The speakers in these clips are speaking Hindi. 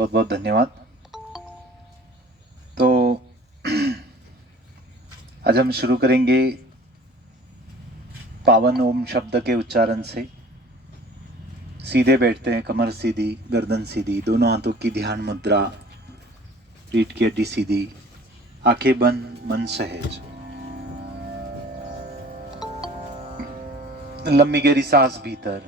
बहुत बहुत धन्यवाद। तो आज हम शुरू करेंगे पावन ओम शब्द के उच्चारण से। सीधे बैठते हैं, कमर सीधी, गर्दन सीधी, दोनों हाथों की ध्यान मुद्रा, रीढ़ की हड्डी सीधी, आंखें बंद, मन सहज। लंबी गहरी सांस भीतर।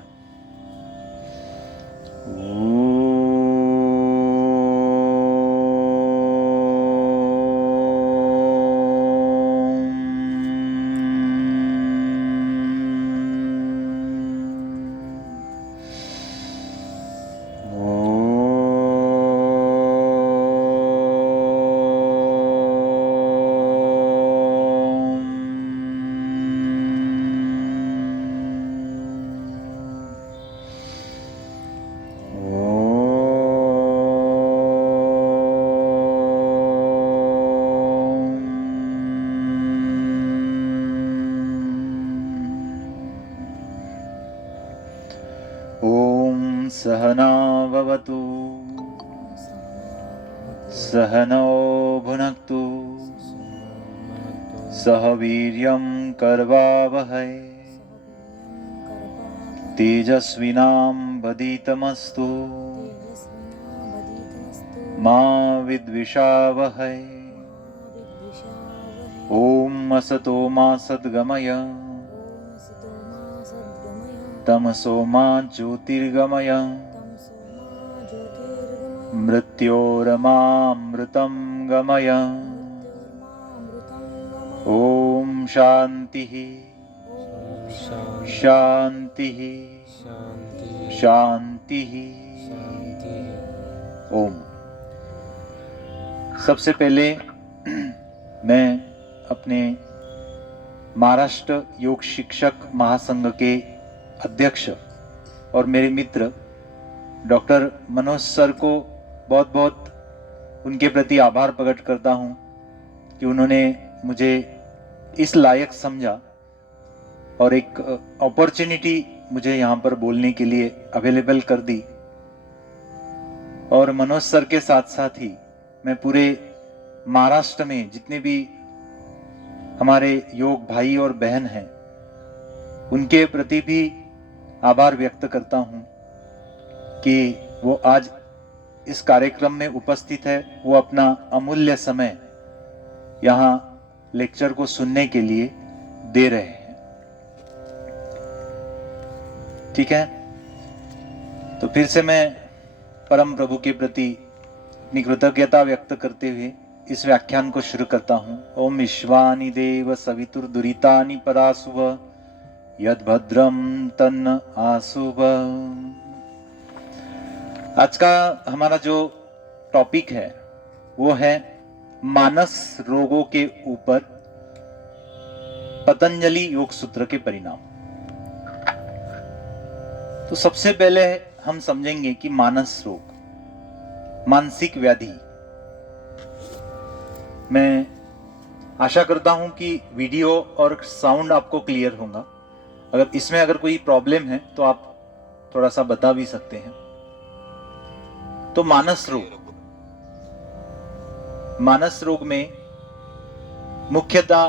सहना भवतु, सहनौ भुनक्तु, सह वीर्यं करवावहै, तेजस्विनावधीतमस्तु मा विद्विषावहै। ॐ असतो मा सद्गमय, तमसो मा ज्योतिर्गमय, मृत्योर्मामृतं गमय। ॐ शान्तिः शान्तिः शान्तिः। ओम। सबसे पहले मैं अपने महाराष्ट्र योग शिक्षक महासंघ के अध्यक्ष और मेरे मित्र डॉक्टर मनोज सर को बहुत बहुत उनके प्रति आभार प्रकट करता हूं कि उन्होंने मुझे इस लायक समझा और एक अपॉर्चुनिटी मुझे यहाँ पर बोलने के लिए अवेलेबल कर दी। और मनोज सर के साथ साथ ही मैं पूरे महाराष्ट्र में जितने भी हमारे योग भाई और बहन हैं उनके प्रति भी आभार व्यक्त करता हूं कि वो आज इस कार्यक्रम में उपस्थित है। वो अपना अमूल्य समय यहाँ लेक्चर को सुनने के लिए दे रहे हैं। ठीक है, तो फिर से मैं परम प्रभु के प्रति अपनी कृतज्ञता व्यक्त करते हुए इस व्याख्यान को शुरू करता हूं। ओम विश्वानि देव सवितुर्दुरितानि परासुव यद भद्रम तन्न आसुव। आज का हमारा जो टॉपिक है वो है मानस रोगों के ऊपर पतंजलि योग सूत्र के परिणाम। तो सबसे पहले हम समझेंगे कि मानस रोग, मानसिक व्याधि। मैं आशा करता हूं कि वीडियो और साउंड आपको क्लियर होगा। अगर इसमें अगर कोई प्रॉब्लम है तो आप थोड़ा सा बता भी सकते हैं। तो मानस रोग में मुख्यतः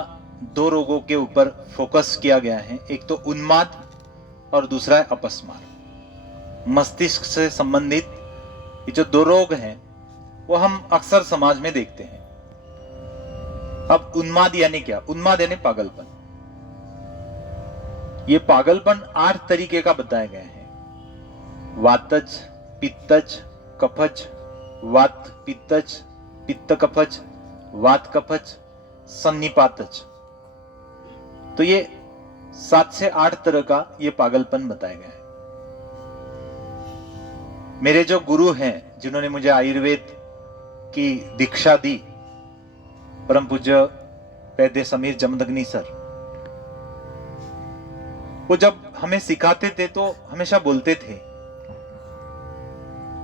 दो रोगों के ऊपर फोकस किया गया है। एक तो उन्माद और दूसरा है अपस्मार। मस्तिष्क से संबंधित ये जो दो रोग हैं वो हम अक्सर समाज में देखते हैं। अब उन्माद यानी क्या? उन्माद यानी पागलपन। ये पागलपन 8 तरीके का बताया गया है। वातज, पित्तज, कफज, वात पित्तज, पित्त कफज, वात कफज, सन्निपातज। तो ये 7 से 8 तरह का ये पागलपन बताया गया है। मेरे जो गुरु हैं जिन्होंने मुझे आयुर्वेद की दीक्षा दी, परम पूज्य वैद्य समीर जमदग्नि सर, वो जब हमें सिखाते थे तो हमेशा बोलते थे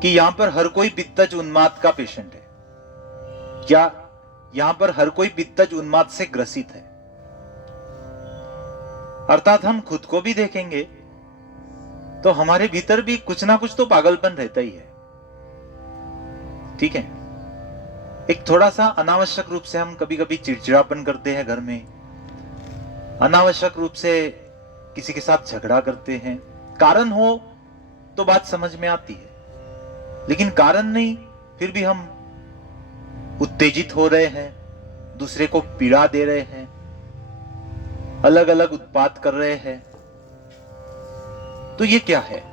कि यहां पर हर कोई पित्तज उन्माद का पेशेंट है, या यहां पर हर कोई पित्तज उन्माद से ग्रसित है। अर्थात हम खुद को भी देखेंगे तो हमारे भीतर भी कुछ ना कुछ तो पागलपन रहता ही है। ठीक है। एक थोड़ा सा अनावश्यक रूप से हम कभी कभी चिड़चिड़ापन करते हैं घर में, अनावश्यक रूप से किसी के साथ झगड़ा करते हैं। कारण हो तो बात समझ में आती है, लेकिन कारण नहीं फिर भी हम उत्तेजित हो रहे हैं, दूसरे को पीड़ा दे रहे हैं, अलग अलग उत्पात कर रहे हैं। तो ये क्या है?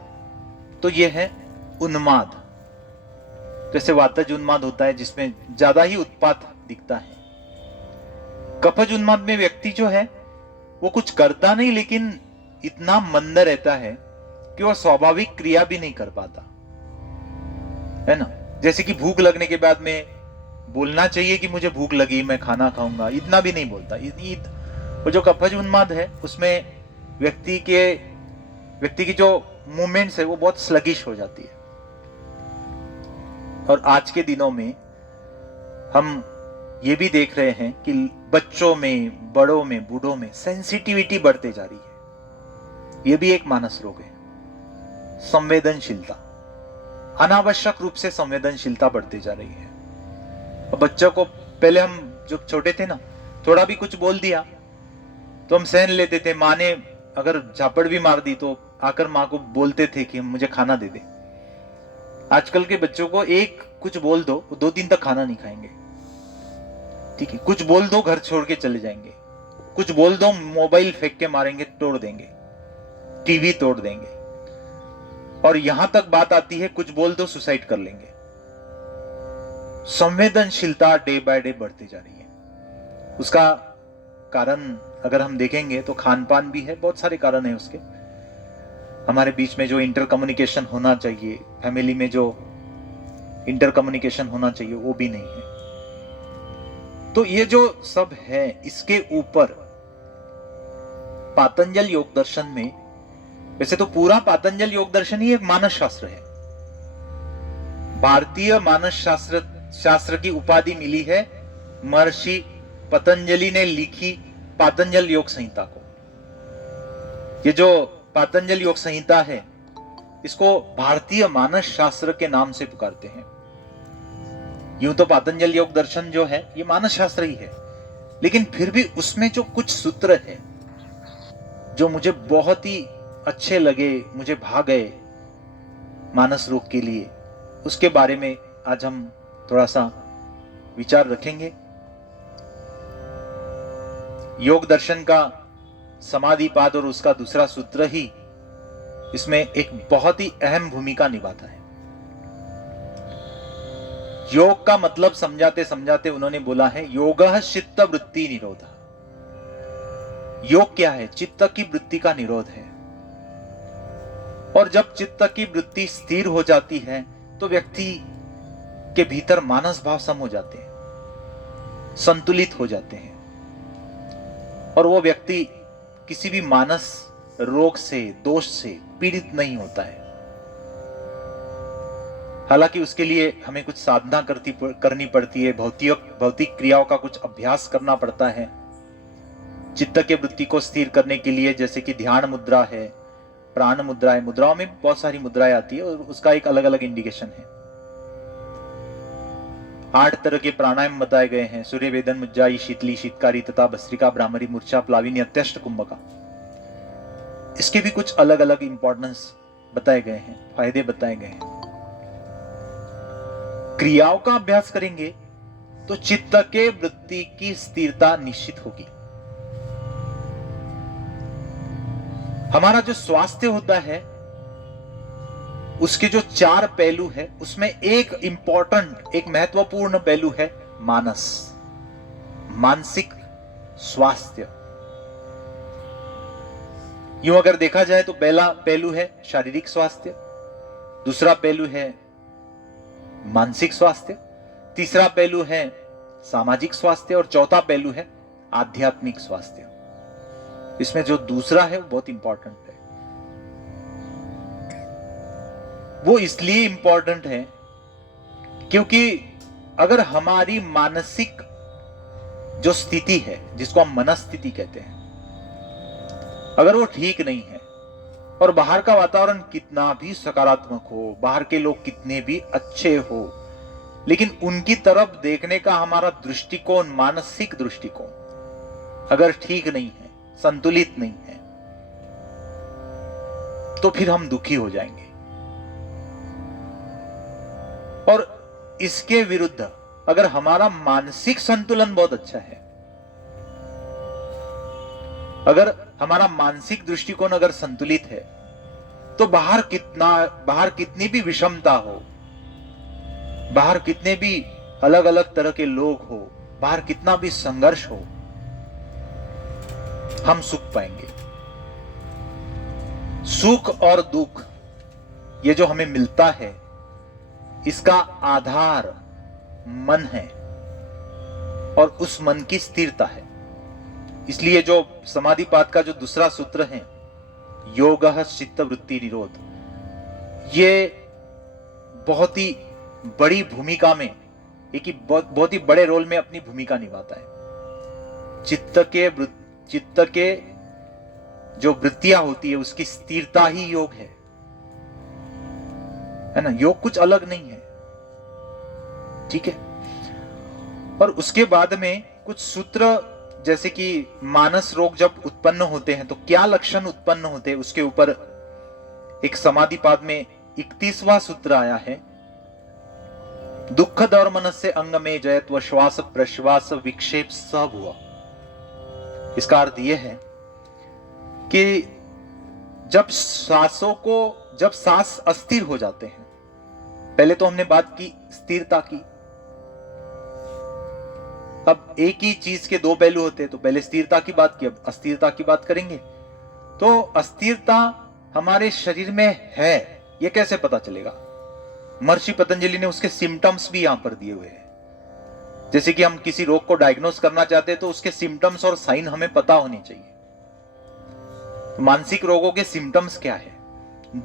तो ये है उन्माद। जैसे वातज उन्माद होता है जिसमें ज्यादा ही उत्पात दिखता है। कफज उन्माद में व्यक्ति जो है वो कुछ करता नहीं, लेकिन इतना मंद रहता है कि वह स्वाभाविक क्रिया भी नहीं कर पाता, है ना। जैसे कि भूख लगने के बाद में बोलना चाहिए कि मुझे भूख लगी, मैं खाना खाऊंगा, इतना भी नहीं बोलता। वो जो कफज उन्माद है उसमें व्यक्ति की जो मूवमेंट्स है वो बहुत स्लगिश हो जाती है। और आज के दिनों में हम ये भी देख रहे हैं कि बच्चों में, बड़ों में, बूढ़ों में सेंसिटिविटी बढ़ते जा रही है। ये भी एक मानस रोग है। संवेदनशीलता, अनावश्यक रूप से संवेदनशीलता बढ़ती जा रही है। और बच्चों को पहले हम जो छोटे थे ना, थोड़ा भी कुछ बोल दिया तो हम सहन लेते थे। माँ ने अगर झापड़ भी मार दी तो आकर माँ को बोलते थे कि मुझे खाना दे दे। आजकल के बच्चों को एक कुछ बोल दो, वो 2 दिन तक खाना नहीं खाएंगे, ठीक है। कुछ बोल दो, घर छोड़ के चले जाएंगे। कुछ बोल दो, मोबाइल फेंक के मारेंगे, तोड़ देंगे, टीवी तोड़ देंगे। और यहां तक बात आती है कुछ बोल दो सुसाइड कर लेंगे। संवेदनशीलता डे बाय डे बढ़ती जा रही है। उसका कारण अगर हम देखेंगे तो खान पान भी है, बहुत सारे कारण है उसके। हमारे बीच में जो इंटर कम्युनिकेशन होना चाहिए, फैमिली में जो इंटर कम्युनिकेशन होना चाहिए, वो भी नहीं है। तो ये जो सब है, इसके ऊपर पातंजल योग दर्शन में, वैसे तो पूरा पातंजल योग दर्शन ही एक मानस शास्त्र है। भारतीय मानस शास्त्र की उपाधि मिली है महर्षि पतंजलि ने लिखी पातंजल योग संहिता को। ये जो पातंजल योग संहिता है, इसको भारतीय मानस शास्त्र के नाम से पुकारते हैं। यूं तो पातंजल योग दर्शन जो है ये मानस शास्त्र ही है, लेकिन फिर भी उसमें जो कुछ सूत्र है जो मुझे बहुत ही अच्छे लगे, मुझे भा गए मानस रोग के लिए, उसके बारे में आज हम थोड़ा सा विचार रखेंगे। योग दर्शन का समाधिपाद और उसका दूसरा सूत्र ही इसमें एक बहुत ही अहम भूमिका निभाता है। योग का मतलब समझाते समझाते उन्होंने बोला है योगः चित्त वृत्ति निरोध। योग क्या है? चित्त की वृत्ति का निरोध है। और जब चित्त की वृत्ति स्थिर हो जाती है तो व्यक्ति के भीतर मानस भाव सम हो जाते हैं, संतुलित हो जाते हैं, और वो व्यक्ति किसी भी मानस रोग से, दोष से पीड़ित नहीं होता है। हालांकि उसके लिए हमें कुछ साधना करनी पड़ती है, भौतिक क्रियाओं का कुछ अभ्यास करना पड़ता है चित्त के वृत्ति को स्थिर करने के लिए, जैसे कि ध्यान मुद्रा है, प्राण मुद्रा है। मुद्राओं में बहुत सारी मुद्राएं आती है और उसका एक अलग अलग इंडिकेशन है। 8 तरह के प्राणायाम बताए गए हैं, सूर्य वेदन, मुज्जाई, शीतली, शीतकारी तथा भस्त्रिका, ब्राह्मरी, मूर्छा, प्लाविनी, अत्यष्ट, कुंभका। इसके भी कुछ अलग अलग इंपॉर्टेंस बताए गए हैं, फायदे बताए गए हैं। क्रियाओं का अभ्यास करेंगे तो चित्त के वृत्ति की स्थिरता निश्चित होगी। हमारा जो स्वास्थ्य होता है उसके जो 4 पहलू है, उसमें एक इंपॉर्टेंट, एक महत्वपूर्ण पहलू है मानस, मानसिक स्वास्थ्य। यूं अगर देखा जाए तो पहला पहलू है शारीरिक स्वास्थ्य, दूसरा पहलू है मानसिक स्वास्थ्य, तीसरा पहलू है सामाजिक स्वास्थ्य और चौथा पहलू है आध्यात्मिक स्वास्थ्य। इसमें जो दूसरा है वो बहुत इंपॉर्टेंट है। वो इसलिए इंपॉर्टेंट है क्योंकि अगर हमारी मानसिक जो स्थिति है, जिसको हम मनस्थिति कहते हैं, अगर वो ठीक नहीं है और बाहर का वातावरण कितना भी सकारात्मक हो, बाहर के लोग कितने भी अच्छे हो, लेकिन उनकी तरफ देखने का हमारा दृष्टिकोण, मानसिक दृष्टिकोण अगर ठीक नहीं है, संतुलित नहीं है, तो फिर हम दुखी हो जाएंगे। और इसके विरुद्ध अगर हमारा मानसिक संतुलन बहुत अच्छा है, अगर हमारा मानसिक दृष्टिकोण अगर संतुलित है, तो बाहर कितनी भी विषमता हो, बाहर कितने भी अलग अलग तरह के लोग हो, बाहर कितना भी संघर्ष हो, हम सुख पाएंगे। सुख और दुख ये जो हमें मिलता है, इसका आधार मन है और उस मन की स्थिरता है। इसलिए जो समाधिपाद का जो दूसरा सूत्र है, योगः चित्त वृत्ति निरोध, ये बहुत ही बड़ी भूमिका में, एक बहुत ही बड़े रोल में अपनी भूमिका निभाता है। चित्त के जो वृत्तियां होती है, उसकी स्थिरता ही योग है ना। योग कुछ अलग नहीं है, ठीक है। और उसके बाद में कुछ सूत्र, जैसे कि मानस रोग जब उत्पन्न होते हैं तो क्या लक्षण उत्पन्न होते हैं, उसके ऊपर एक समाधिपाद में 31वां सूत्र आया है। दुख दौर मनस्य अंग में जयत्व श्वास प्रश्वास विक्षेप सब हुआ। इसका अर्थ यह है कि जब सांस अस्थिर हो जाते हैं, पहले तो हमने बात की स्थिरता की, अब एक ही चीज के दो पहलू होते हैं, तो पहले स्थिरता की बात की, अब अस्थिरता की बात करेंगे। तो अस्थिरता हमारे शरीर में है, यह कैसे पता चलेगा? महर्षि पतंजलि ने उसके सिम्टम्स भी यहां पर दिए हुए हैं। जैसे कि हम किसी रोग को डायग्नोस करना चाहते हैं तो उसके सिम्टम्स और साइन हमें पता होनी चाहिए। तो मानसिक रोगों के सिम्टम्स क्या है?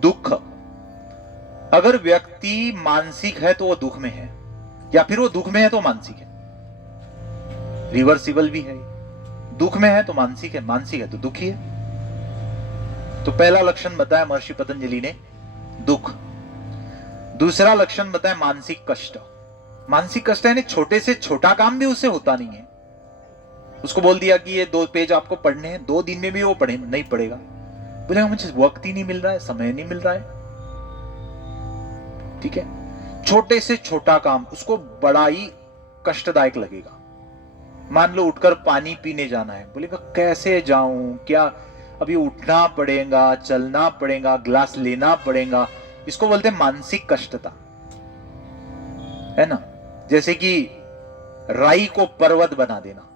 दुख। अगर व्यक्ति मानसिक है तो वो दुख में है, या फिर वो दुख में है तो मानसिक है। रिवर्सिबल भी है, दुख में है तो मानसिक है, मानसिक है तो दुखी है। तो पहला लक्षण बताया महर्षि पतंजलि ने, दुख। दूसरा लक्षण बताया मानसिक कष्ट। मानसिक कष्ट यानी छोटे से छोटा काम भी उसे होता नहीं है। उसको बोल दिया कि ये 2 पेज आपको पढ़ने हैं, 2 दिन में भी वो पढ़े नहीं पढ़ेगा, बोलेगा मुझे वक्त ही नहीं मिल रहा है, समय नहीं मिल रहा है, ठीक है। छोटे से छोटा काम उसको बड़ा ही कष्टदायक लगेगा। मान लो उठकर पानी पीने जाना है, बोलेगा कैसे जाऊं, क्या अभी उठना पड़ेगा, चलना पड़ेगा, ग्लास लेना पड़ेगा। इसको बोलते हैं मानसिक कष्टता, है ना। जैसे कि राई को पर्वत बना देना,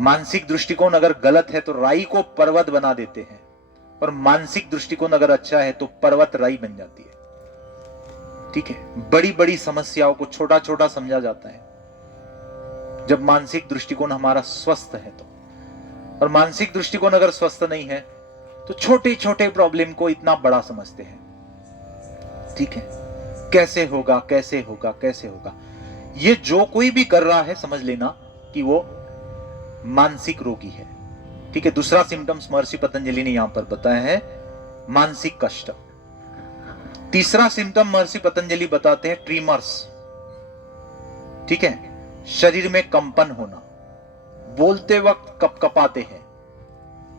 मानसिक दृष्टिकोण अगर गलत है तो राई को पर्वत बना देते हैं, और मानसिक दृष्टिकोण अगर अच्छा है तो पर्वत राई बन जाती है, ठीक है। बड़ी बड़ी समस्याओं को छोटा छोटा समझा जाता है जब मानसिक दृष्टिकोण हमारा स्वस्थ है तो। और मानसिक दृष्टिकोण अगर स्वस्थ नहीं है तो छोटे छोटे प्रॉब्लम को इतना बड़ा समझते हैं, ठीक है। कैसे होगा, कैसे होगा, कैसे होगा। ये जो कोई भी कर रहा है समझ लेना कि वो मानसिक रोगी है, ठीक है। दूसरा सिम्टम्स महर्षि पतंजलि ने यहां पर बताया है, मानसिक कष्ट। तीसरा सिम्टम महर्षि पतंजलि बताते हैं ट्रीमर्स, ठीक है। शरीर में कंपन होना, बोलते वक्त कपकपाते हैं,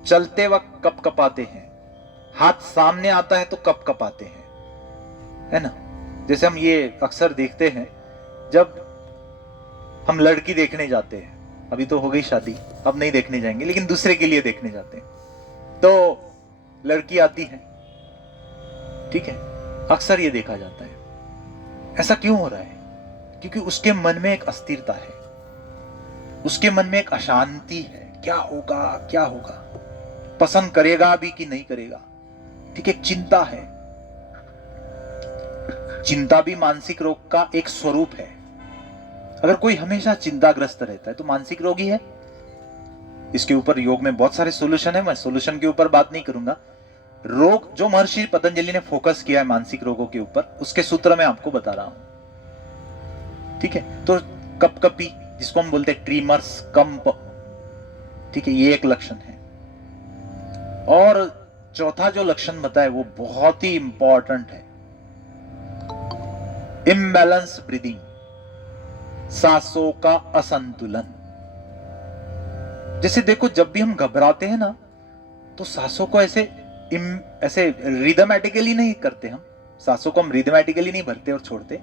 चलते वक्त कपकपाते हैं, हाथ सामने आता है तो कपकपाते हैं, है ना। जैसे हम ये अक्सर देखते हैं जब हम लड़की देखने जाते हैं, अभी तो हो गई शादी, अब नहीं देखने जाएंगे, लेकिन दूसरे के लिए देखने जाते हैं, तो लड़की आती है, ठीक है। अक्सर ये देखा जाता है। ऐसा क्यों हो रहा है? क्योंकि उसके मन में एक अस्थिरता है, उसके मन में एक अशांति है। क्या होगा, क्या होगा, पसंद करेगा भी कि नहीं करेगा, ठीक है। चिंता है। चिंता भी मानसिक रोग का एक स्वरूप है। अगर कोई हमेशा चिंताग्रस्त रहता है तो मानसिक रोगी है। इसके ऊपर योग में बहुत सारे सॉल्यूशन है, मैं सॉल्यूशन के ऊपर बात नहीं करूंगा। रोग जो महर्षि पतंजलि ने फोकस किया है मानसिक रोगों के ऊपर, उसके सूत्र मैं आपको बता रहा हूं, ठीक है। तो कपकपी, जिसको हम बोलते हैं ट्रीमर्स, कंप, ठीक है, ये एक लक्षण है। और चौथा जो लक्षण बताया वो बहुत ही इंपॉर्टेंट है, इम्बैलेंस ब्रीदिंग, सांसों का असंतुलन। जैसे देखो, जब भी हम घबराते हैं ना, तो सांसों को ऐसे रिदमेटिकली नहीं करते हम। सांसों को हम रिदमेटिकली नहीं भरते और छोड़ते,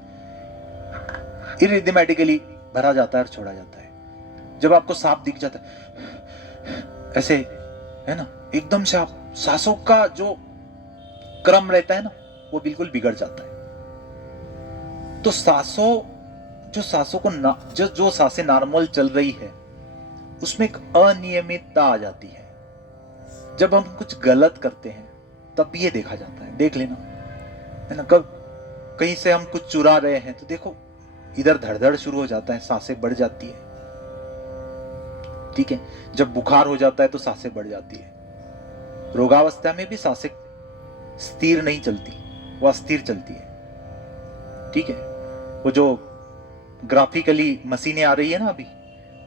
इरिदमेटिकली भरा जाता है और छोड़ा जाता है। जब आपको सांप दिख जाता है ऐसे, है ना, एकदम से आप सांसों का जो क्रम रहता है ना, वो बिल्कुल बिगड़ जाता है। तो सांसों को जो सांसें नॉर्मल चल रही है, उसमें एक अनियमितता आ जाती है। जब हम कुछ गलत करते हैं तब ये देखा जाता है, देख लेना, है ना। कब कहीं से हम कुछ चुरा रहे हैं तो देखो, इधर धड़धड़ शुरू हो जाता है, सांसें बढ़ जाती है, ठीक है। जब बुखार हो जाता है तो सांसें बढ़ जाती है। रोगावस्था में भी सांसें स्थिर नहीं चलती, वो अस्थिर चलती है, ठीक है। वो जो ग्राफिकली मशीनें आ रही है ना अभी,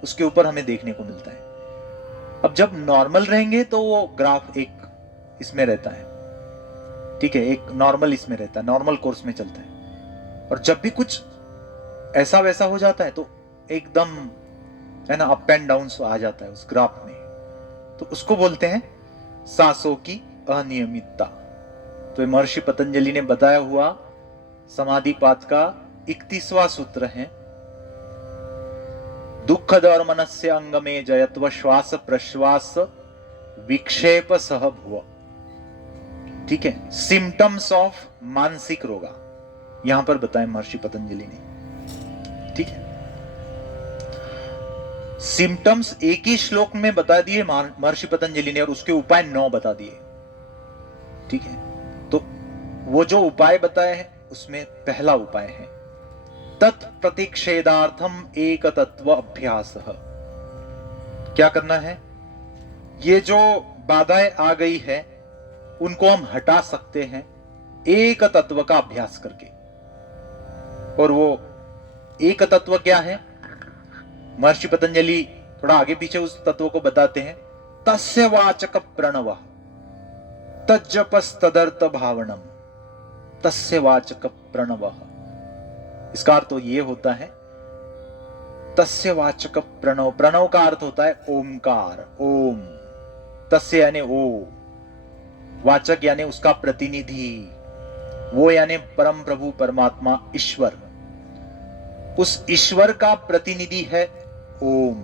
उसके ऊपर हमें देखने को मिलता है। अब जब नॉर्मल रहेंगे तो वो ग्राफ एक इसमें रहता है, ठीक है, एक नॉर्मल इसमें रहता है, नॉर्मल कोर्स में चलता है। और जब भी कुछ ऐसा वैसा हो जाता है तो एकदम, है ना, अप एंड डाउन आ जाता है उस ग्राफ में। तो उसको बोलते हैं सांसों की अनियमितता। तो महर्षि पतंजलि ने बताया हुआ समाधिपात का 31वां सूत्र है, दुःखद और मनस्य अंग में जयत्व श्वास प्रश्वास विक्षेप सह भुव, ठीक है। सिम्टम्स ऑफ मानसिक रोगा यहां पर बताए महर्षि पतंजलि ने, ठीक है। सिम्टम्स एक ही श्लोक में बता दिए महर्षि पतंजलि ने, और उसके उपाय 9 बता दिए, ठीक है। तो वो जो उपाय बताए हैं उसमें पहला उपाय है तत्प्रतिषेधार्थम एक तत्व अभ्यास। क्या करना है? ये जो बाधाएं आ गई है उनको हम हटा सकते हैं एक तत्व का अभ्यास करके। और वो एक तत्व क्या है? महर्षि पतंजलि थोड़ा आगे पीछे उस तत्व को बताते हैं। तस्य वाचक प्रणव तज्जपस्तदर्थ भावनम, तस्य वाचक प्रणव। इसका अर्थ तो ये होता है, तस्य वाचक प्रणव, प्रणव का अर्थ होता है ओमकार, ओम। तस्य यानी ओ, वाचक यानी उसका प्रतिनिधि, वो यानी परम प्रभु परमात्मा ईश्वर, उस ईश्वर का प्रतिनिधि है ओम।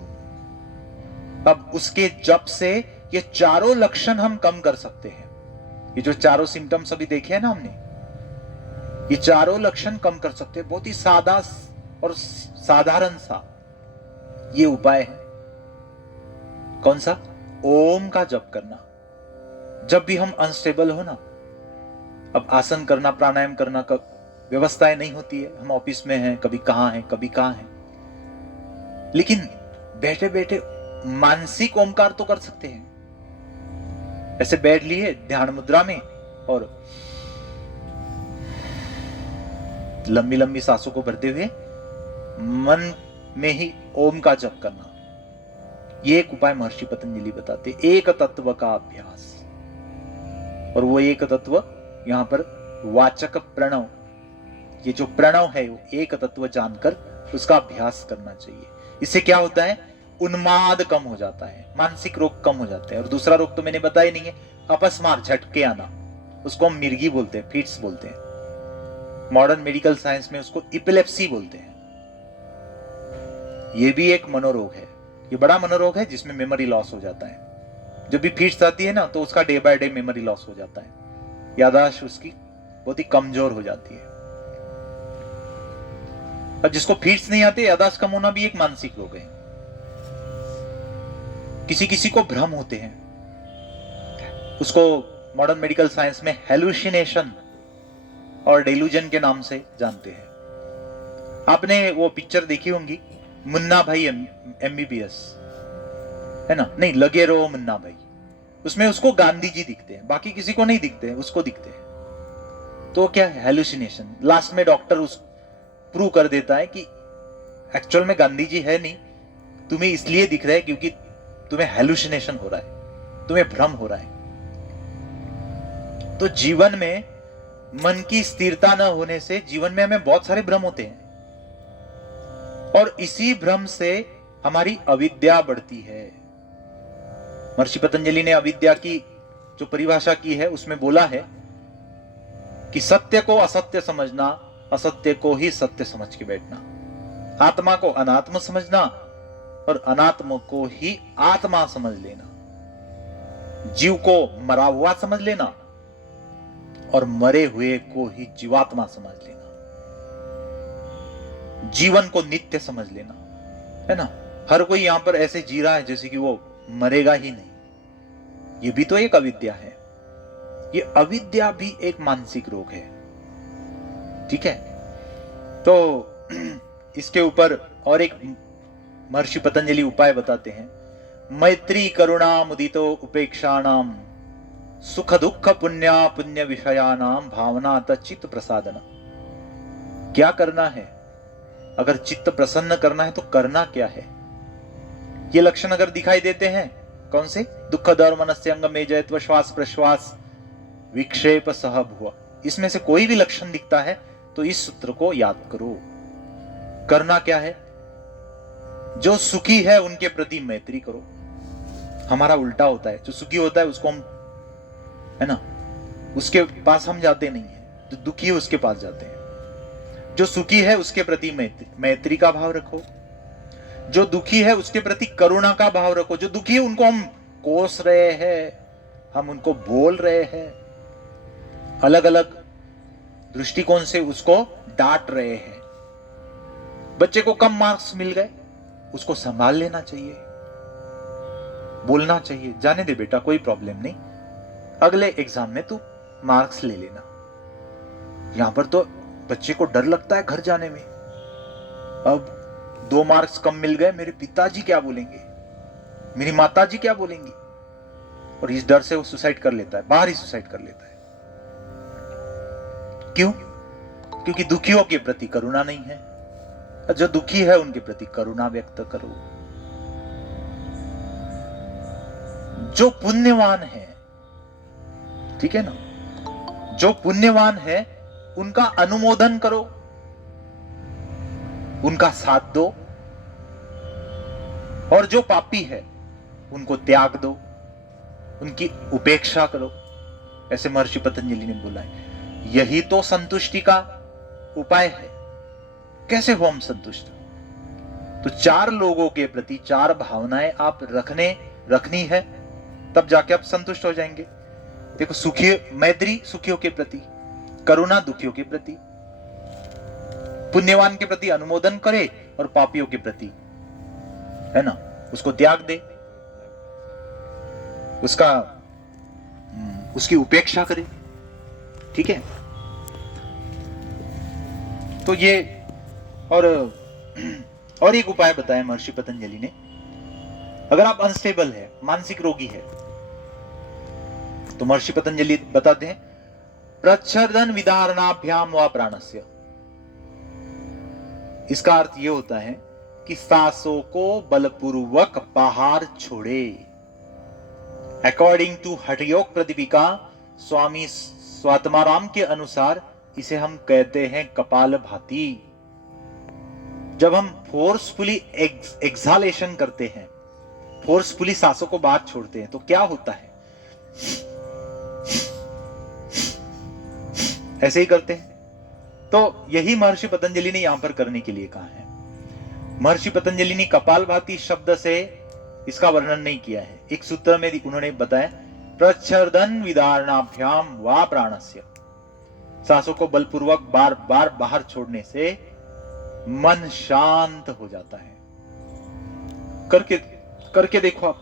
अब उसके जप से ये चारों लक्षण हम कम कर सकते हैं। ये जो चारों सिम्टम्स अभी देखे हैं ना हमने, ये चारों लक्षण कम कर सकते हैं। बहुत ही सादा और साधारण सा ये उपाय है। कौन सा? ओम का जप करना। जब भी हम अनस्टेबल हो ना, अब आसन करना, प्राणायाम करना का व्यवस्थाएं नहीं होती है, हम ऑफिस में हैं, कभी कहां हैं कभी कहां हैं, लेकिन बैठे बैठे मानसिक ओमकार तो कर सकते हैं। ऐसे बैठ लिए ध्यान मुद्रा में और लंबी लंबी सांसों को भरते हुए मन में ही ओम का जप करना। ये एक उपाय महर्षि पतंजलि बताते, एक तत्व का अभ्यास। और वो एक तत्व यहां पर वाचक प्रणव, ये जो प्रणव है वो एक तत्व जानकर उसका अभ्यास करना चाहिए। इससे क्या होता है? उन्माद कम हो जाता है, मानसिक रोग कम हो जाते हैं। और दूसरा रोग तो मैंने बताया नहीं है, अपस्मार, झटके आना, उसको हम मिर्गी बोलते हैं, फिट्स बोलते हैं। मॉडर्न मेडिकल साइंस में उसको इपिलेप्सी बोलते हैं। ये भी एक मनोरोग है, ये बड़ा मनोरोग है जिसमें मेमोरी लॉस हो जाता है। जब भी फिट्स आती है ना तो उसका day by day memory loss हो जाता है, याददाश्त उसकी बहुत ही कमजोर हो जाती है। और जिसको फिट्स नहीं आते, याददाश्त कम होना भी एक मानसिक रोग है। किसी किसी को भ्रम होते हैं, उसको मॉडर्न मेडिकल साइंस में हेलुसिनेशन और डेलूजन के नाम से जानते हैं। आपने वो पिक्चर देखी होंगी, मुन्ना भाई MBBS, है ना? नहीं, लगे रहो मुन्ना भाई। उसमें उसको गांधी जी दिखते हैं, बाकी किसी को नहीं दिखते हैं, उसको दिखते हैं। तो क्या है? हेलुसिनेशन। लास्ट में डॉक्टर उस प्रूव कर देता है कि एक्चुअल में गांधी जी है नहीं, तुम्हें इसलिए दिख रहा है क्योंकि तुम्हें हेलुसिनेशन हो रहा है, तुम्हें भ्रम हो रहा है। तो जीवन में मन की स्थिरता न होने से जीवन में हमें बहुत सारे भ्रम होते हैं, और इसी भ्रम से हमारी अविद्या बढ़ती है। महर्षि पतंजलि ने अविद्या की जो परिभाषा की है उसमें बोला है कि सत्य को असत्य समझना, असत्य को ही सत्य समझ के बैठना, आत्मा को अनात्म समझना और अनात्म को ही आत्मा समझ लेना, जीव को मरा हुआ समझ लेना और मरे हुए को ही जीवात्मा समझ लेना, जीवन को नित्य समझ लेना, है ना। हर कोई यहां पर ऐसे जी रहा है जैसे कि वो मरेगा ही नहीं। ये भी तो एक अविद्या है। ये अविद्या भी एक मानसिक रोग है, ठीक है। तो इसके ऊपर और एक महर्षि पतंजलि उपाय बताते हैं। मैत्री करुणा मुदितो उपेक्षाणाम सुख दुख पुण्या पुण्य विषयानाम भावना चित्त प्रसादन। क्या करना है? अगर चित्त प्रसन्न करना है तो करना क्या है? ये लक्षण अगर दिखाई देते हैं, कौन से? दुख दर मनस्यंग में जयत्व श्वास प्रश्वास विक्षेप सह भुआ, इसमें से कोई भी लक्षण दिखता है तो इस सूत्र को याद करो। करना क्या है? जो सुखी है उनके प्रति मैत्री करो। हमारा उल्टा होता है, जो सुखी होता है उसको हम, है ना, उसके पास हम जाते नहीं है, जो दुखी है उसके पास जाते हैं। जो सुखी है उसके प्रति मैत्री का भाव रखो, जो दुखी है उसके प्रति करुणा का भाव रखो। जो दुखी है उनको हम कोस रहे हैं, हम उनको बोल रहे हैं, अलग अलग दृष्टिकोण से उसको डांट रहे हैं। बच्चे को कम मार्क्स मिल गए, उसको संभाल लेना चाहिए, बोलना चाहिए, जाने दे बेटा कोई प्रॉब्लम नहीं, अगले एग्जाम में तू मार्क्स ले लेना। यहां पर तो बच्चे को डर लगता है घर जाने में। अब 2 मार्क्स कम मिल गए, मेरे पिताजी क्या बोलेंगे, मेरी माताजी क्या बोलेंगी, और इस डर से वो सुसाइड कर लेता है, बाहर ही सुसाइड कर लेता है। क्यों? क्योंकि दुखियों के प्रति करुणा नहीं है। जो दुखी है उनके प्रति करुणा व्यक्त करो। जो पुण्यवान है, ठीक है ना, जो पुण्यवान है उनका अनुमोदन करो, उनका साथ दो, और जो पापी है उनको त्याग दो, उनकी उपेक्षा करो। ऐसे महर्षि पतंजलि ने बोला है। यही तो संतुष्टि का उपाय है। कैसे हो हम संतुष्ट? तो 4 लोगों के प्रति 4 भावनाएं आप रखनी है, तब जाके आप संतुष्ट हो जाएंगे। देखो, सुखी मैत्री सुखियों के प्रति, करुणा दुखियों के प्रति, पुण्यवान के प्रति अनुमोदन करे और पापियों के प्रति, है ना, उसको त्याग दे, उसकी उपेक्षा करे, ठीक है। तो ये और एक उपाय बताया महर्षि पतंजलि ने। अगर आप अनस्टेबल है, मानसिक रोगी है, तो महर्षि पतंजलि बताते हैं प्रच्छदन विदारणाभ्याम व प्राणस्य। इसका अर्थ यह होता है कि सांसों को बलपूर्वक बाहर छोड़े। अकॉर्डिंग टू हठयोग प्रतिपिका स्वामी स्वात्माराम के अनुसार इसे हम कहते हैं कपालभाति। जब हम फोर्सफुली एक्सहालेशन करते हैं, फोर्सफुली सांसों को बाहर छोड़ते हैं, तो क्या होता है? ऐसे ही करते हैं। तो यही महर्षि पतंजलि ने यहां पर करने के लिए कहा है। महर्षि पतंजलि ने कपालभाति शब्द से इसका वर्णन नहीं किया है। एक सूत्र में उन्होंने बताया प्रच्छदन विदारणाभ्याम वा प्राणस्य। सांसों को बलपूर्वक बार बार बाहर छोड़ने से मन शांत हो जाता है। करके देखो आप।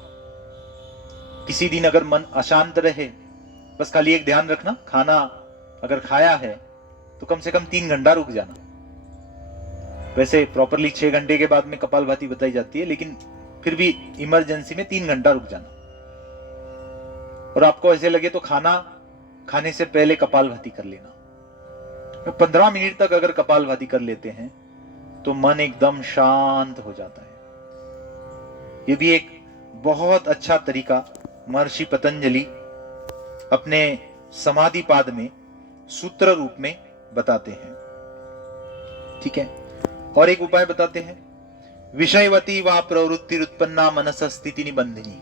किसी दिन अगर मन अशांत रहे, बस खाली एक ध्यान रखना, खाना अगर खाया है तो कम से कम 3 घंटा रुक जाना। वैसे प्रॉपरली 6 घंटे के बाद में कपालभाति बताई जाती है, लेकिन फिर भी इमरजेंसी में 3 घंटा रुक जाना। और आपको ऐसे लगे तो खाना खाने से पहले कपालभाति कर लेना। 15 मिनट तक अगर कपालभाति कर लेते हैं तो मन एकदम शांत हो जाता है। यह भी एक बहुत अच्छा तरीका महर्षि पतंजलि अपने समाधि पाद में सूत्र रूप में बताते हैं। ठीक है, और एक उपाय बताते हैं, विषयवती व प्रवृत्ति उत्पन्ना मनस स्थिति निबंधिनी।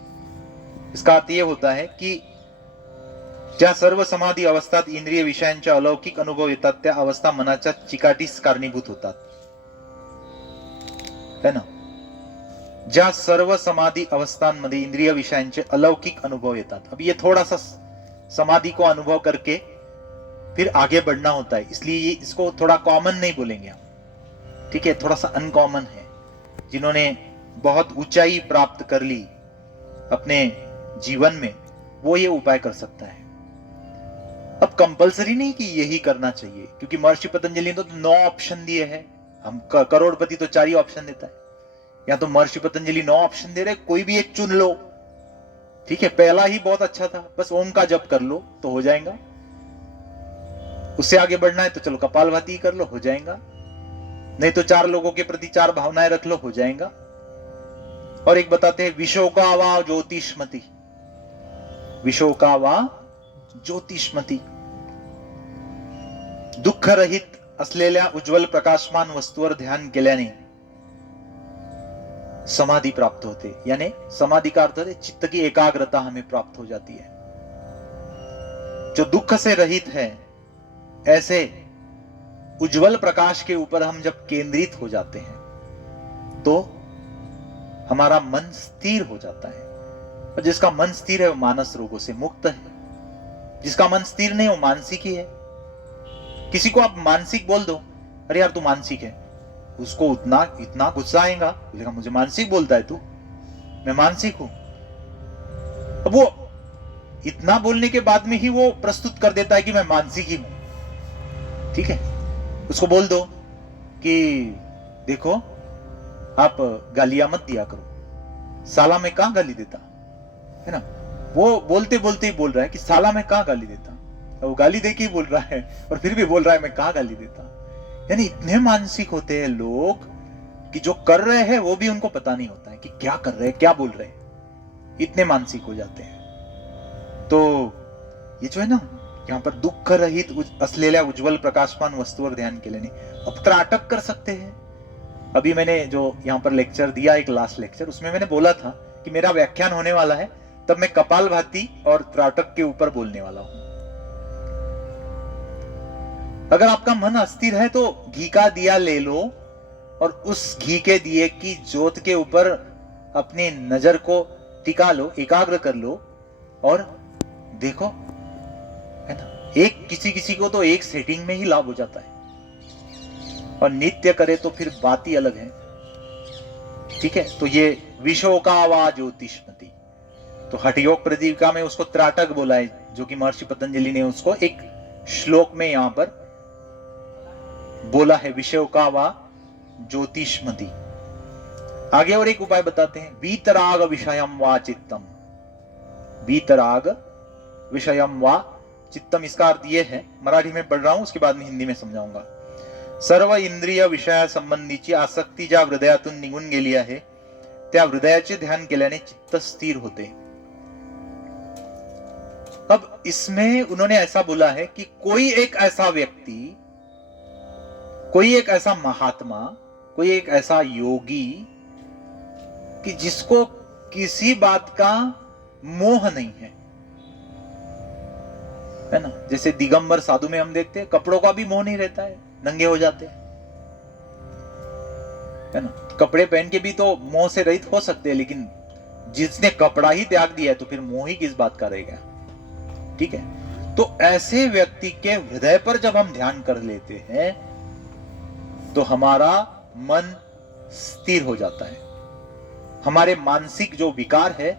इसका अर्थ यह होता है की ज्या सर्व समाधी अवस्थात इंद्रिय विषयांचे अलौकिक अनुभव येतात त्या अवस्था मनाच्या चिकाटीस कारणीभूत होतात, है ना। ज्या सर्व समाधि अवस्थांमध्ये इंद्रिय विषयांचे अलौकिक अनुभव येतात, अब ये थोड़ा सा समाधि को अनुभव करके फिर आगे बढ़ना होता है, इसलिए ये इसको थोड़ा कॉमन नहीं बोलेंगे हम, ठीक है, थोड़ा सा अनकॉमन है। जिन्होंने बहुत ऊंचाई प्राप्त कर ली अपने जीवन में, वो ये उपाय कर सकता है। अब कंपलसरी नहीं कि यही करना चाहिए, क्योंकि महर्षि पतंजलि ने तो 9 ऑप्शन दिए हैं। हम करोड़पति तो 4 ही ऑप्शन देता है, या तो महर्षि पतंजलि 9 ऑप्शन दे रहे, कोई भी एक चुन लो। ठीक है, पहला ही बहुत अच्छा था, बस ओम का जप कर लो तो हो जाएगा। उससे आगे बढ़ना है तो चलो कपालभाति कर लो, हो जाएगा। नहीं तो 4 लोगों के प्रति 4 भावनाएं रख लो, हो जाएगा। और एक बताते हैं, विशोका वा ज्योतिष्मति, विशोका वा ज्योतिष्मती, दुःख रहित असलेल्या उज्ज्वल प्रकाशमान वस्तूवर ध्यान केल्याने समाधि प्राप्त होते, यानी समाधि का अर्थ है चित्त की एकाग्रता हमें प्राप्त हो जाती है। जो दुख से रहित है, ऐसे उज्ज्वल प्रकाश के ऊपर हम जब केंद्रित हो जाते हैं तो हमारा मन स्थिर हो जाता है। और जिसका मन स्थिर है वो मानस रोगों से मुक्त है, जिसका मन स्थिर नहीं वो मानसिक ही है। किसी को आप मानसिक बोल दो, अरे यार तू मानसिक है, उसको इतना गुस्सा आएगा, बोलेगा मुझे मानसिक बोलता है तू, मैं मानसिक हूं। अब वो इतना बोलने के बाद में ही वो प्रस्तुत कर देता है कि मैं मानसिक ही हूं। ठीक है, उसको बोल दो कि देखो आप गालियां मत दिया करो, साला मैं कहां गाली देता, है ना। वो बोलते बोलते ही बोल रहा है कि साला मैं कहां गाली देता, वो गाली दे के ही बोल रहा है और फिर भी बोल रहा है मैं कहां गाली देता। यानी इतने मानसिक होते हैं लोग कि जो कर रहे हैं वो भी उनको पता नहीं होता है कि क्या कर रहे हैं, क्या बोल रहे हैं, इतने मानसिक हो जाते हैं। तो ये जो है ना, यहाँ पर दुःख रहित असलेल्या उज्ज्वल प्रकाशमान वस्तुवर ध्यान केल्याने अब त्राटक कर सकते हैं। अभी मैंने जो यहाँ पर लेक्चर दिया, एक लास्ट लेक्चर, उसमें मैंने बोला था कि मेरा व्याख्यान होने वाला है, तब मैं कपालभाति और त्राटक के ऊपर बोलने वाला हूं। अगर आपका मन अस्थिर है तो घी का दिया ले लो और उस घी के दिए की ज्योत के ऊपर अपनी नजर को टिका लो, एकाग्र कर लो और देखो, है ना। एक किसी को तो एक सेटिंग में ही लाभ हो जाता है, और नित्य करे तो फिर बात ही अलग है। ठीक है, तो ये विशोका वा ज्योतिष्मति, तो हठयोग प्रदीपिका में उसको त्राटक बोला है, जो कि महर्षि पतंजलि ने उसको एक श्लोक में यहां पर बोला है, विशोका वा ज्योतिष्मति। आगे और एक उपाय बताते हैं, वीतराग विषयम वा चित्तम, वीतराग विषयम वा चित्तम। इसका अर्थ यह है, मराठी में पढ़ रहा हूं, उसके बाद में हिंदी में समझाऊंगा। सर्व इंद्रिय विषया संबंधीची आसक्ती ज्या हृदयातून निघून गेली आहे त्या हृदयाचे ध्यान केल्याने चित्त स्थिर होते। अब इसमें उन्होंने ऐसा बोला है कि कोई एक ऐसा व्यक्ति, कोई एक ऐसा महात्मा, कोई एक ऐसा योगी कि जिसको किसी बात का मोह नहीं है ना। जैसे दिगंबर साधु में हम देखते हैं, कपड़ों का भी मोह नहीं रहता है, नंगे हो जाते हैं, है ना। कपड़े पहन के भी तो मोह से रहित हो सकते हैं, लेकिन जिसने कपड़ा ही त्याग दिया है तो फिर मोह ही किस बात का रहेगा। ठीक है, तो ऐसे व्यक्ति के हृदय पर जब हम ध्यान कर लेते हैं तो हमारा मन स्थिर हो जाता है, हमारे मानसिक जो विकार है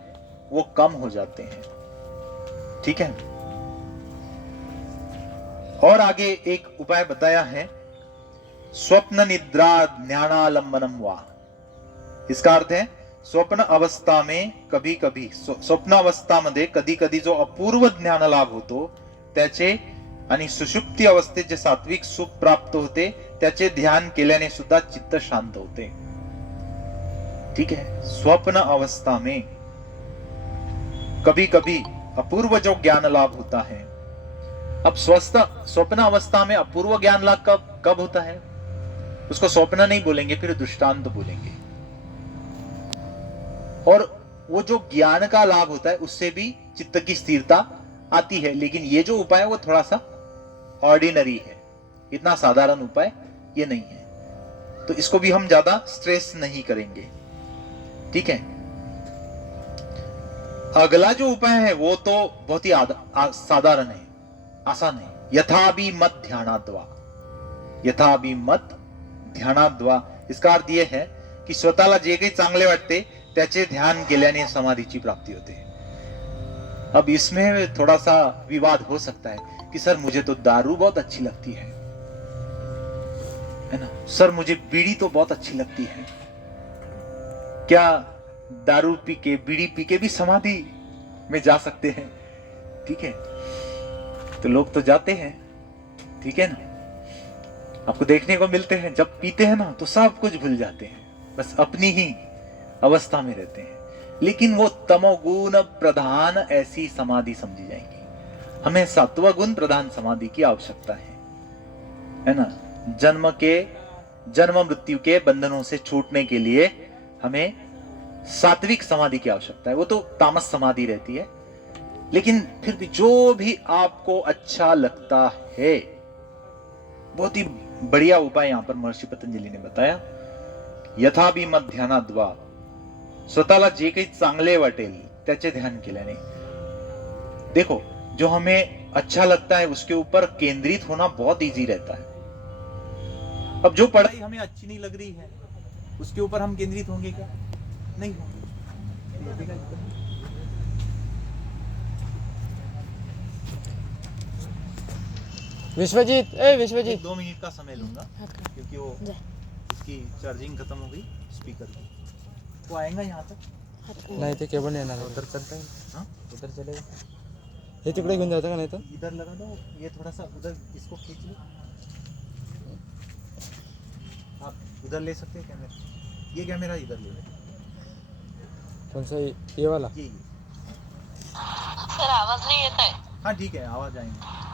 वो कम हो जाते हैं। ठीक है, और आगे एक उपाय बताया है, स्वप्न निद्रा ज्ञानालंबनम वा। इसका अर्थ है, स्वप्न अवस्था में कभी कभी, स्वप्न अवस्थामध्ये कधी कधी जो अपूर्व ज्ञान लाभ होतो त्याचे, आणि सुषुप्ती अवस्थेत जे सात्विक सुख प्राप्त होते त्याचे ध्यान केल्याने सुद्धा चित्त शांत होते। ठीक है, स्वप्न अवस्था में कभी कभी अपूर्व जो ज्ञान लाभ होता है अब स्वप्न अवस्था में अपूर्व ज्ञान लाभ कब होता है? उसको स्वप्न नहीं बोलेंगे, फिर दृष्टांत तो बोलेंगे। और वो जो ज्ञान का लाभ होता है उससे भी चित्त की स्थिरता आती है, लेकिन ये जो उपाय है वो थोड़ा सा ऑर्डिनरी है, इतना साधारण उपाय ये नहीं है, तो इसको भी हम ज्यादा स्ट्रेस नहीं करेंगे। ठीक है, अगला जो उपाय है वो तो बहुत ही साधारण है, आसान है। यथाभि मत ध्यानाद्वा, यथाभि मत ध्यानाद्वा, इसका अर्थ यह है की स्वतःला जे काही चांगले वाटते त्याचे ध्यान केल्याने समाधीची प्राप्ति होते है। अब इसमें थोड़ा सा विवाद हो सकता है कि सर मुझे तो दारू बहुत अच्छी लगती है ना, सर मुझे बीड़ी तो बहुत अच्छी लगती है, क्या दारू पी के बीड़ी पी के भी समाधि में जा सकते हैं? ठीक है, तो लोग तो जाते हैं, ठीक है ना, आपको देखने को मिलते हैं जब पीते हैं ना तो सब कुछ भूल जाते हैं, बस अपनी ही अवस्था में रहते हैं, लेकिन वो तमोगुण प्रधान ऐसी समाधि समझी जाएंगी। हमें सत्वगुण प्रधान समाधि की आवश्यकता है ना। जन्म मृत्यु के बंधनों से छूटने के लिए हमें सात्विक समाधि की आवश्यकता है, वो तो तामस समाधि रहती है, लेकिन फिर भी जो भी आपको अच्छा लगता है, बहुत ही बढ़िया उपाय यहां पर महर्षि पतंजलि ने बताया। यथाभि मत ध्यानाद्वा, स्वतःला जे काही चांगले वाटेल त्याचे ध्यान केल्याने। देखो, जो हमें अच्छा लगता है उसके ऊपर केंद्रित होना बहुत इजी रहता है। अब जो पढ़ाई हमें अच्छी नहीं लग रही है उसके ऊपर हम केंद्रित होंगे क्या? नहीं होंगे। विश्वजीत, विश्वजीत 2 मिनट का समय लूंगा क्योंकि वो इसकी चार्जिंग खत्म हो गई स्पीकर की। वो आएगा यहाँ तक? नाही ते केबल नाही येणार, उधर चलता है? हाँ, उधर चलेगा। हे तिकडे घेऊन जातं का? नाही तर इधर लगा दो, ये थोड़ा सा उधर इसको खींच लो। आप उधर ले सकते हैं कैमरा, ये कैमरा इधर ले लो। कौन सा? ये वाला? ये सर आवाज नहीं येत आहे। हाँ ठीक है, आवाज आएंगे।